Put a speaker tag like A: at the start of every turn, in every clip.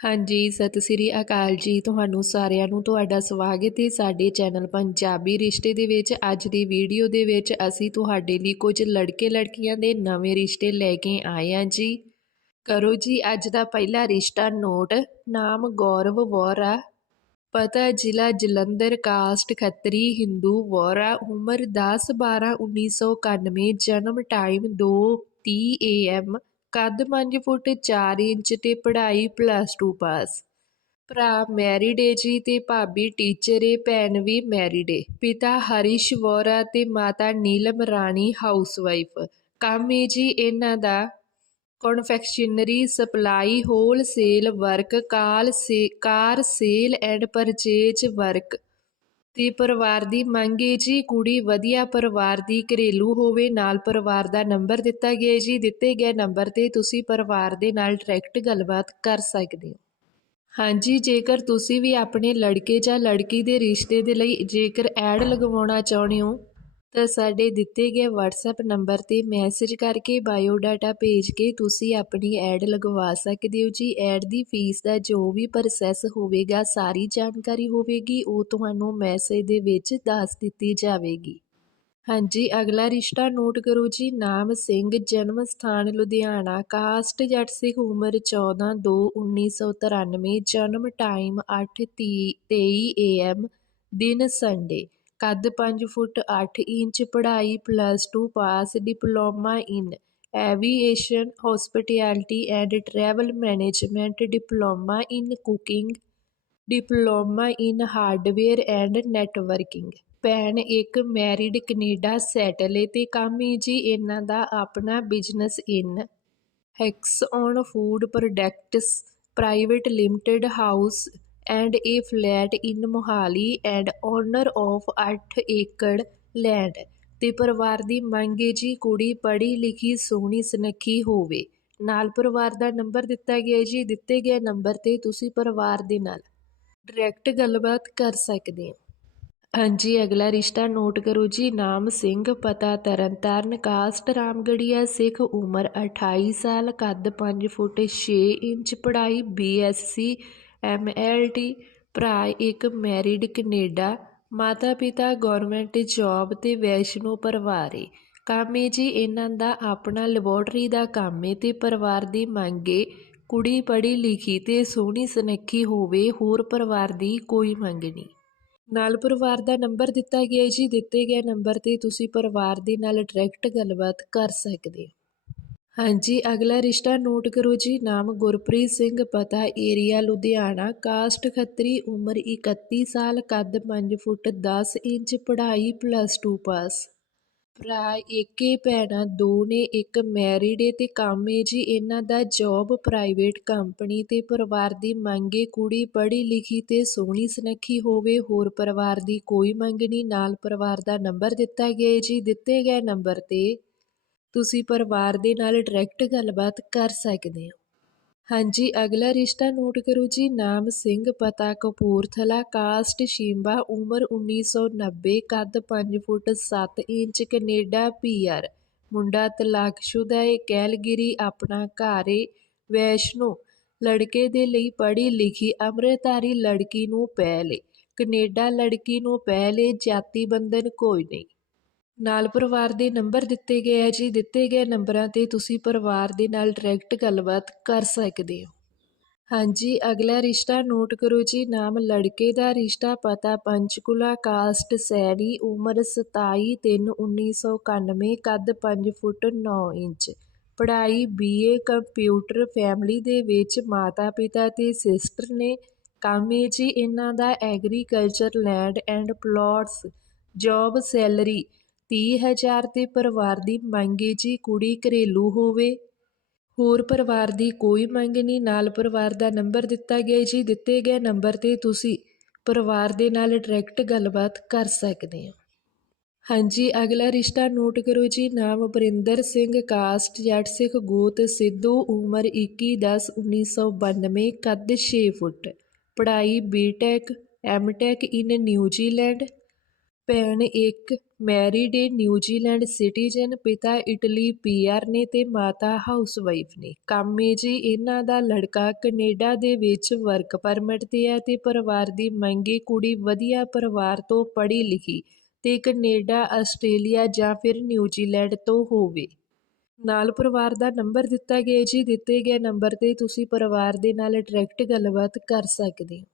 A: ਹਾਂਜੀ, ਸਤਿ ਸ੍ਰੀ ਅਕਾਲ ਜੀ। ਤੁਹਾਨੂੰ ਸਾਰਿਆਂ ਨੂੰ ਤੁਹਾਡਾ ਸਵਾਗਤ ਹੈ ਸਾਡੇ ਚੈਨਲ ਪੰਜਾਬੀ ਰਿਸ਼ਤੇ ਦੇ ਵਿੱਚ। ਅੱਜ ਦੀ ਵੀਡੀਓ ਦੇ ਵਿੱਚ ਅਸੀਂ ਤੁਹਾਡੇ ਲਈ ਕੁਝ ਲੜਕੇ ਲੜਕੀਆਂ ਦੇ ਨਵੇਂ ਰਿਸ਼ਤੇ ਲੈ ਕੇ ਆਏ ਹਾਂ ਜੀ। ਕਰੋ ਜੀ, ਅੱਜ ਦਾ ਪਹਿਲਾ ਰਿਸ਼ਤਾ ਨੋਟ। ਨਾਮ ਗੌਰਵ ਵੋਰਾ ਪਤਾ, ਜ਼ਿਲ੍ਹਾ ਜਲੰਧਰ, ਕਾਸਟ ਖੱਤਰੀ, ਹਿੰਦੂ ਵੋਰਾ ਉਮਰ 10 12 1991 ਜਨਮ ਟਾਈਮ 2:30 AM ਕੱਦ 5 ਫੁੱਟ 4 ਇੰਚ ਤੇ ਪੜ੍ਹਾਈ ਪਲੱਸ 2 ਪਾਸ ਭਰਾ ਮੈਰਿਡ ਏ ਜੀ ਤੇ ਭਾਬੀ ਟੀਚਰ ਏ ਭੈਣ ਵੀ ਮੈਰਿਡ ਏ ਪਿਤਾ ਹਰੀਸ਼ ਵੋਰਾ ਤੇ ਮਾਤਾ ਨੀਲਮ ਰਾਣੀ ਹਾਊਸਵਾਈਫ ਕੰਮ ਏ ਜੀ ਇਹਨਾਂ ਦਾ ਕਨਫੈਕਸ਼ਨਰੀ ਸਪਲਾਈ ਹੋਲਸੇਲ ਵਰਕ ਕਾਲ ਸੇ car sale and purchase work ਤੇ ਪਰਿਵਾਰ ਦੀ ਮੰਗ ਏ ਜੀ, ਕੁੜੀ ਵਧੀਆ ਪਰਿਵਾਰ ਦੀ ਘਰੇਲੂ ਹੋਵੇ, ਨਾਲ ਪਰਿਵਾਰ ਦਾ ਨੰਬਰ ਦਿੱਤਾ ਗਿਆ ਜੀ, ਦਿੱਤੇ ਗਏ ਨੰਬਰ ਤੇ ਤੁਸੀਂ ਪਰਿਵਾਰ ਦੇ ਨਾਲ ਡਾਇਰੈਕਟ ਗੱਲਬਾਤ ਕਰ ਸਕਦੇ ਹੋ। ਹਾਂਜੀ, ਜੇਕਰ ਤੁਸੀਂ ਵੀ ਆਪਣੇ ਲੜਕੇ ਜਾਂ ਲੜਕੀ ਦੇ ਰਿਸ਼ਤੇ ਦੇ ਲਈ ਜੇਕਰ ਐਡ ਲਗਵਾਉਣਾ ਚਾਹੁੰਦੇ ਹੋ ਤਾਂ ਸਾਡੇ ਦਿੱਤੇ ਗਏ WhatsApp ਨੰਬਰ ਤੇ ਮੈਸੇਜ ਕਰਕੇ ਬਾਇਓਡਾਟਾ ਭੇਜ ਕੇ ਤੁਸੀਂ ਆਪਣੀ ਐਡ ਲਗਵਾ ਸਕਦੇ ਹੋ ਜੀ। ਐਡ ਦੀ ਫੀਸ ਦਾ ਜੋ ਵੀ ਪ੍ਰੋਸੈਸ ਹੋਵੇਗਾ, ਸਾਰੀ ਜਾਣਕਾਰੀ ਹੋਵੇਗੀ, ਉਹ ਤੁਹਾਨੂੰ ਮੈਸੇਜ ਦੇ ਵਿੱਚ ਦੱਸ ਦਿੱਤੀ ਜਾਵੇਗੀ। ਹਾਂਜੀ, ਅਗਲਾ ਰਿਸ਼ਤਾ ਨੋਟ ਕਰੋ ਜੀ। ਨਾਮ ਸਿੰਘ, ਜਨਮ ਸਥਾਨ ਲੁਧਿਆਣਾ ਕਾਸਟ ਜੱਟ ਸਿੱਖ ਉਮਰ 14 2 1993 ਜਨਮ ਟਾਈਮ 8:23 AM, ਦਿਨ ਸੰਡੇ ਕੱਦ ਪੰਜ ਫੁੱਟ ਅੱਠ ਇੰਚ, ਪੜ੍ਹਾਈ plus two pass diploma in aviation hospitality and travel management diploma in cooking diploma in hardware and networking ਭੈਣ, ਇੱਕ ਮੈਰਿਡ ਕੈਨੇਡਾ ਸੈਟਲ ਏ ਤੇ ਕੰਮ ਏ ਜੀ ਇਹਨਾਂ ਦਾ ਆਪਣਾ business in Hexon food products private limited house and a flat in Mohali and owner of 8 ਏਕੜ ਲੈਂਡ ਤੇ ਪਰਿਵਾਰ ਦੀ ਮੰਗ ਹੈ ਜੀ, ਕੁੜੀ ਪੜ੍ਹੀ ਲਿਖੀ ਸੋਹਣੀ ਸੁਨੱਖੀ ਹੋਵੇ। ਨਾਲ ਪਰਿਵਾਰ ਦਾ ਨੰਬਰ ਦਿੱਤਾ ਗਿਆ ਜੀ, ਦਿੱਤੇ ਗਏ ਨੰਬਰ ਤੇ ਤੁਸੀਂ ਪਰਿਵਾਰ ਦੇ ਨਾਲ ਡਾਇਰੈਕਟ ਗੱਲਬਾਤ ਕਰ ਸਕਦੇ ਹੋ। ਹਾਂਜੀ, ਅਗਲਾ ਰਿਸ਼ਤਾ ਨੋਟ ਕਰੋ ਜੀ, ਨਾਮ ਸਿੰਘ, ਪਤਾ ਤਰਨਤਾਰਨ ਕਾਸਟ ਰਾਮਗੜੀਆ ਸਿੱਖ ਉਮਰ 28 ਸਾਲ, ਕੱਦ 5 ਫੁੱਟ 6 ਇੰਚ, ਪੜ੍ਹਾਈ ਬੀਐਸਸੀ ਐਮਐਲਟੀ ਭਰਾ ਇੱਕ ਮੈਰਿਡ ਕੈਨੇਡਾ ਮਾਤਾ ਪਿਤਾ ਗਵਰਨਮੈਂਟ ਜੌਬ ਤੇ ਵੈਸ਼ਨੋ ਪਰਿਵਾਰ ਏ। ਕੰਮ ਏ ਜੀ ਇਹਨਾਂ ਦਾ ਆਪਣਾ ਲੈਬੋਰਟਰੀ ਦਾ ਕੰਮ ਏ ਤੇ ਪਰਿਵਾਰ ਦੀ ਮੰਗ ਏ, ਕੁੜੀ ਪੜ੍ਹੀ ਲਿਖੀ ਤੇ ਸੋਹਣੀ ਸੁਨੱਖੀ ਹੋਵੇ, ਹੋਰ ਪਰਿਵਾਰ ਦੀ ਕੋਈ ਮੰਗ ਨਹੀਂ। ਨਾਲ ਪਰਿਵਾਰ ਦਾ ਨੰਬਰ ਦਿੱਤਾ ਗਿਆ ਜੀ, ਦਿੱਤੇ ਗਏ ਨੰਬਰ ਤੇ ਤੁਸੀਂ ਪਰਿਵਾਰ ਦੇ ਨਾਲ ਡਾਇਰੈਕਟ ਗੱਲਬਾਤ ਕਰ ਸਕਦੇ ਹੋ। ਹਾਂਜੀ, ਅਗਲਾ ਰਿਸ਼ਤਾ ਨੋਟ ਕਰੋ ਜੀ। ਨਾਮ ਗੁਰਪ੍ਰੀਤ ਸਿੰਘ, ਪਤਾ ਏਰੀਆ ਲੁਧਿਆਣਾ। ਕਾਸਟ ਖੱਤਰੀ, ਉਮਰ 31 ਸਾਲ, ਕੱਦ 5 ਫੁੱਟ 10 ਇੰਚ, ਪੜ੍ਹਾਈ ਪਲੱਸ 2 ਪਾਸ ਭਰਾ ਏਕੇ, ਭੈਣਾਂ ਦੋ ਨੇ ਇੱਕ ਮੈਰਿਡ ਏ ਤੇ ਕੰਮ ਏ ਜੀ। ਇਹਨਾਂ ਦਾ ਜੌਬ ਪ੍ਰਾਈਵੇਟ ਕੰਪਨੀ ਤੇ ਪਰਿਵਾਰ ਦੀ ਮੰਗ ਏ। ਕੁੜੀ ਪੜ੍ਹੀ ਲਿਖੀ ਤੇ ਸੋਹਣੀ ਸੁਨੱਖੀ ਹੋਵੇ, ਹੋਰ ਪਰਿਵਾਰ ਦੀ ਕੋਈ ਮੰਗ ਨਹੀਂ। ਨਾਲ ਪਰਿਵਾਰ ਦਾ ਨੰਬਰ ਦਿੱਤਾ ਗਿਆ ਜੀ। ਦਿੱਤੇ ਗਏ ਨੰਬਰ ਤੇ ਤੁਸੀਂ ਪਰਿਵਾਰ ਦੇ ਨਾਲ ਡਾਇਰੈਕਟ ਗੱਲਬਾਤ ਕਰ ਸਕਦੇ ਹੋ। ਹਾਂਜੀ, ਅਗਲਾ ਰਿਸ਼ਤਾ ਨੋਟ ਕਰੋ ਜੀ। ਨਾਮ ਸਿੰਘ, ਪਤਾ ਕਪੂਰਥਲਾ, ਕਾਸਟ, ਸ਼ਿੰਬਾ, ਉਮਰ 1990 ਕੱਦ 5 ਫੁੱਟ 7 ਇੰਚ, ਕੈਨੇਡਾ ਪੀਆਰ ਮੁੰਡਾ ਤਲਾਕਸ਼ੁਦਾ ਏ, ਕੈਲਗਰੀ, ਆਪਣਾ ਘਰ ਏ, ਵੈਸ਼ਨੋ। ਲੜਕੇ ਦੇ ਲਈ ਪੜ੍ਹੀ ਲਿਖੀ ਅੰਮ੍ਰਿਤਧਾਰੀ ਲੜਕੀ ਨੂੰ ਪਹਿਲੇ ਕੈਨੇਡਾ ਲੜਕੀ ਨੂੰ ਪਹਿਲੇ ਜਾਤੀ ਬੰਧਨ ਕੋਈ ਨਹੀਂ। ਨਾਲ ਪਰਿਵਾਰ ਦੇ ਨੰਬਰ ਦਿੱਤੇ ਗਏ ਆ ਜੀ, ਦਿੱਤੇ ਗਏ ਨੰਬਰਾਂ ਤੇ ਤੁਸੀਂ ਪਰਿਵਾਰ ਦੇ ਨਾਲ ਡਾਇਰੈਕਟ ਗੱਲਬਾਤ ਕਰ ਸਕਦੇ ਹੋ। ਹਾਂਜੀ, ਅਗਲਾ ਰਿਸ਼ਤਾ ਨੋਟ ਕਰੋ ਜੀ, ਨਾਮ ਲੜਕੇ ਦਾ ਰਿਸ਼ਤਾ ਪਤਾ ਪੰਚਕੁਲਾ ਕਾਸਟ ਸੈਣੀ ਉਮਰ 27 3 1991 ਕੱਦ 5 ਫੁੱਟ 9 ਇੰਚ। ਪੜ੍ਹਾਈ ਬੀਏ ਕੰਪਿਊਟਰ ਫੈਮਿਲੀ ਦੇ ਵਿੱਚ ਮਾਤਾ ਪਿਤਾ ਤੇ ਸਿਸਟਰ ਨੇ ਕੰਮ ਏ ਜੀ, ਇਹਨਾਂ ਦਾ agriculture land and plots job salary ਤੀਹ ਹਜ਼ਾਰ ਤੇ ਪਰਿਵਾਰ ਦੀ ਮੰਗ ਏ ਜੀ ਕੁੜੀ ਘਰੇਲੂ ਹੋਵੇ। ਹੋਰ ਪਰਿਵਾਰ ਦੀ ਕੋਈ ਮੰਗ ਨਹੀਂ, ਨਾਲ ਪਰਿਵਾਰ ਦਾ ਨੰਬਰ ਦਿੱਤਾ ਗਿਆ ਜੀ। ਦਿੱਤੇ ਗਏ ਨੰਬਰ ਤੇ ਤੁਸੀਂ ਪਰਿਵਾਰ ਦੇ ਨਾਲ ਡਾਇਰੈਕਟ ਗੱਲਬਾਤ ਕਰ ਸਕਦੇ ਹੋ। ਹਾਂਜੀ, ਅਗਲਾ ਰਿਸ਼ਤਾ ਨੋਟ ਕਰੋ ਜੀ। ਨਾਮ ਬਰਿੰਦਰ ਸਿੰਘ, ਕਾਸਟ ਜੱਟ ਸਿੱਖ, ਗੋਤ ਸਿੱਧੂ, ਉਮਰ 21 10 1992 ਕੱਦ 6 ਫੁੱਟ। ਪੜ੍ਹਾਈ ਬੀਟੈਕ ਐਮਟੈਕ ਇਨ ਨਿਊਜ਼ੀਲੈਂਡ ਭੈਣ ਇੱਕ ਮੈਰਿਡ ਏ ਨਿਊਜ਼ੀਲੈਂਡ ਸਿਟੀਜ਼ਨ, ਪਿਤਾ ਇਟਲੀ ਪੀਆਰ ਨੇ ਤੇ ਮਾਤਾ ਹਾਊਸਵਾਈਫ ਨੇ। ਕੰਮ ਏ ਜੀ, ਇਹਨਾਂ ਦਾ ਲੜਕਾ ਕੈਨੇਡਾ ਦੇ ਵਿੱਚ ਵਰਕ ਪਰਮਿਟ ਤੇ ਹੈ ਤੇ ਪਰਿਵਾਰ ਦੀ ਮੰਗੀ ਕੁੜੀ ਵਧੀਆ ਪਰਿਵਾਰ ਤੋਂ ਪੜ੍ਹੀ ਲਿਖੀ ਤੇ ਕੈਨੇਡਾ, ਆਸਟ੍ਰੇਲੀਆ ਜਾਂ ਫਿਰ ਨਿਊਜ਼ੀਲੈਂਡ ਤੋਂ ਹੋਵੇ। ਨਾਲ ਪਰਿਵਾਰ ਦਾ ਨੰਬਰ ਦਿੱਤਾ ਗਿਆ ਜੀ, ਦਿੱਤੇ ਗਏ ਨੰਬਰ ਤੇ ਤੁਸੀਂ ਪਰਿਵਾਰ ਦੇ ਨਾਲ ਡਾਇਰੈਕਟ ਗੱਲਬਾਤ ਕਰ ਸਕਦੇ ਹੋ।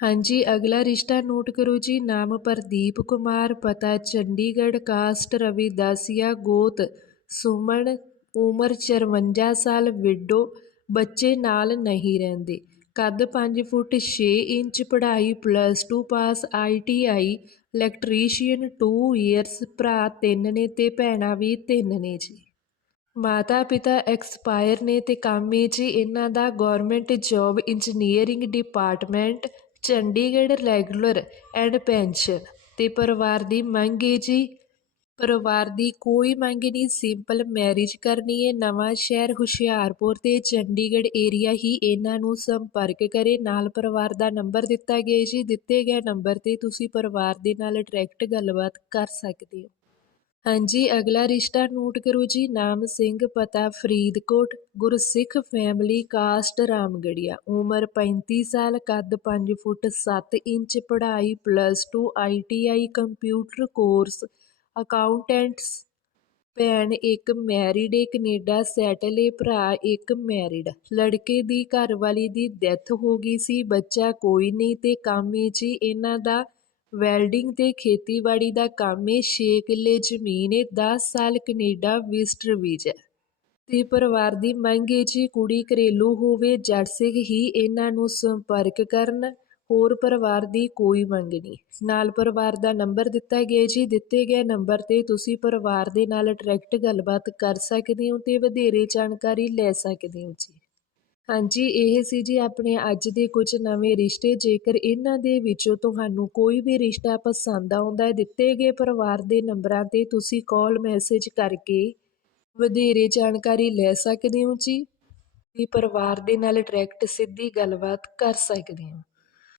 A: ਹਾਂਜੀ, ਅਗਲਾ ਰਿਸ਼ਤਾ ਨੋਟ ਕਰੋ ਜੀ। ਨਾਮ ਪ੍ਰਦੀਪ ਕੁਮਾਰ, ਪਤਾ ਚੰਡੀਗੜ੍ਹ, ਕਾਸਟ ਰਵਿਦਾਸੀਆ ਗੋਤ ਸੁਮਨ, ਉਮਰ 54 ਸਾਲ, ਵਿਡੋ, ਬੱਚੇ ਨਾਲ ਨਹੀਂ ਰਹਿੰਦੇ। ਕੱਦ 5 ਫੁੱਟ 6 ਇੰਚ, ਪੜ੍ਹਾਈ plus 2 pass ITI electrician 2 years ਭਰਾ 3 ਨੇ ਤੇ ਭੈਣਾਂ ਵੀ 3 ਨੇ ਜੀ। ਮਾਤਾ ਪਿਤਾ ਐਕਸਪਾਇਰ ਨੇ ਤੇ ਕੰਮ ਏ ਜੀ। ਇਹਨਾਂ ਦਾ government job engineering department Chandigarh regular and pension. ਅਤੇ ਪਰਿਵਾਰ ਦੀ ਮੰਗ ਏ ਜੀ, ਪਰਿਵਾਰ ਦੀ ਕੋਈ ਮੰਗ ਨਹੀਂ, ਸਿੰਪਲ ਮੈਰਿਜ ਕਰਨੀ ਹੈ, ਨਵਾਂ ਸ਼ਹਿਰ ਹੁਸ਼ਿਆਰਪੁਰ ਅਤੇ ਚੰਡੀਗੜ੍ਹ ਏਰੀਆ ਹੀ ਇਹਨਾਂ ਨੂੰ ਸੰਪਰਕ ਕਰੇ। ਨਾਲ ਪਰਿਵਾਰ ਦਾ ਨੰਬਰ ਦਿੱਤਾ ਗਿਆ ਜੀ, ਦਿੱਤੇ ਗਏ ਨੰਬਰ ਤੇ ਤੁਸੀਂ ਪਰਿਵਾਰ ਦੇ ਨਾਲ ਡਾਇਰੈਕਟ ਗੱਲਬਾਤ ਕਰ ਸਕਦੇ ਹੋ। ਹਾਂਜੀ, ਅਗਲਾ ਰਿਸ਼ਤਾ ਨੋਟ ਕਰੋ ਜੀ। ਨਾਮ ਸਿੰਘ, ਪਤਾ ਫਰੀਦਕੋਟ, ਗੁਰਸਿੱਖ ਫੈਮਿਲੀ ਕਾਸਟ ਰਾਮਗੜੀਆ। ਉਮਰ 35 ਸਾਲ, ਕੱਦ 5 ਫੁੱਟ 7 ਇੰਚ, ਪੜ੍ਹਾਈ plus 2 ITI computer course accountants ਭੈਣ ਇੱਕ ਮੈਰਿਡ ਏ ਕੈਨੇਡਾ ਸੈਟਲ ਏ ਭਰਾ ਇੱਕ ਮੈਰਿਡ ਲੜਕੇ ਦੀ ਘਰਵਾਲੀ ਦੀ ਡੈਥ ਹੋ ਗਈ ਸੀ, ਬੱਚਾ ਕੋਈ ਨਹੀਂ ਤੇ ਕੰਮ ਏ ਜੀ, ਇਹਨਾਂ ਦਾ ਵੈਲਡਿੰਗ ਅਤੇ ਖੇਤੀਬਾੜੀ ਦਾ ਕੰਮ ਏ, ਛੇ ਕਿੱਲੇ ਜ਼ਮੀਨ ਏ, ਦਸ ਸਾਲ ਕੈਨੇਡਾ ਵਿਜ਼ਟਰ ਵੀਜ਼ਾ ਅਤੇ ਪਰਿਵਾਰ ਦੀ ਮੰਗ ਏ, ਜੀ ਕੁੜੀ ਘਰੇਲੂ ਹੋਵੇ ਜੱਟ ਸਿੰਘ ਹੀ ਇਹਨਾਂ ਨੂੰ ਸੰਪਰਕ ਕਰਨ, ਹੋਰ ਪਰਿਵਾਰ ਦੀ ਕੋਈ ਮੰਗ ਨਹੀਂ। ਨਾਲ ਪਰਿਵਾਰ ਦਾ ਨੰਬਰ ਦਿੱਤਾ ਗਿਆ ਜੀ, ਦਿੱਤੇ ਗਏ ਨੰਬਰ ਤੇ ਤੁਸੀਂ ਪਰਿਵਾਰ ਦੇ ਨਾਲ ਡਾਇਰੈਕਟ ਗੱਲਬਾਤ ਕਰ ਸਕਦੇ ਹੋ ਤੇ ਵਧੇਰੇ ਜਾਣਕਾਰੀ ਲੈ ਸਕਦੇ ਹੋ ਜੀ। ਹਾਂਜੀ, ਇਹ ਸੀ ਜੀ ਆਪਣੇ ਅੱਜ ਦੇ ਕੁਝ ਨਵੇਂ ਰਿਸ਼ਤੇ। ਜੇਕਰ ਇਹਨਾਂ ਦੇ ਵਿੱਚੋਂ ਤੁਹਾਨੂੰ ਕੋਈ ਵੀ ਰਿਸ਼ਤਾ ਪਸੰਦ ਆਉਂਦਾ ਹੈ, ਦਿੱਤੇ ਗਏ ਪਰਿਵਾਰ ਦੇ ਨੰਬਰਾਂ ਤੇ ਤੁਸੀਂ ਕਾਲ ਮੈਸੇਜ ਕਰਕੇ ਵਧੇਰੇ ਜਾਣਕਾਰੀ ਲੈ ਸਕਦੇ ਹੋ ਜੀ। ਤੇ ਪਰਿਵਾਰ ਦੇ ਨਾਲ ਡਾਇਰੈਕਟ ਸਿੱਧੀ ਗੱਲਬਾਤ ਕਰ ਸਕਦੇ ਹੋ।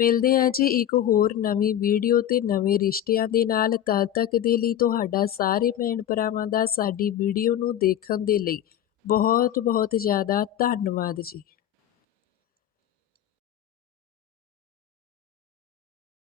A: ਮਿਲਦੇ ਹਾਂ ਜੀ ਇੱਕ ਹੋਰ ਨਵੀਂ ਵੀਡੀਓ ਤੇ ਨਵੇਂ ਰਿਸ਼ਤਿਆਂ ਦੇ ਨਾਲ। ਤਦ ਤੱਕ ਦੇ ਲਈ ਤੁਹਾਡਾ ਸਾਰੇ ਭੈਣ ਭਰਾਵਾਂ ਦਾ ਸਾਡੀ ਵੀਡੀਓ ਨੂੰ ਦੇਖਣ ਦੇ ਲਈ ਬਹੁਤ ਬਹੁਤ ਜ਼ਿਆਦਾ ਧੰਨਵਾਦ ਜੀ।